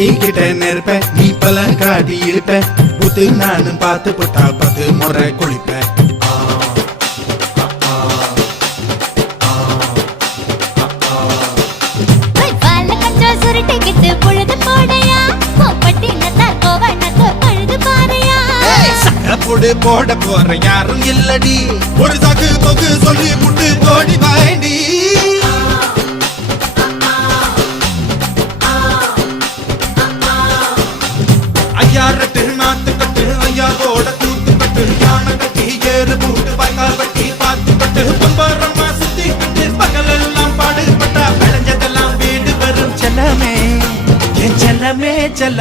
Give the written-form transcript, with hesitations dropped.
ஒட்டிக்கிட்ட நெருப்ப நீ பல காட்டி இருப்ப புத்து நானும் பார்த்து புட்டா 10 முறை குளிப்ப போட போற யாரும் இல்லடி ஒரு சாக்கு போக்கு சொல்லி புட்டு போடி வாண்டி ஐயா ரெட்டு நாத்து கட்டு ஐயா போட கூத்து கட்டு யானை கட்டி ஏறு கூட்டு வாய்க்கால் வட்டி பாத்து கட்டு பம்பரமா சுத்தி கட்டு பகலெல்லாம் பாடுபட்டா விளைஞ்சதெல்லாம் வீடு வரும் செல்லமே செல்லமே செல்ல